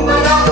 Oh,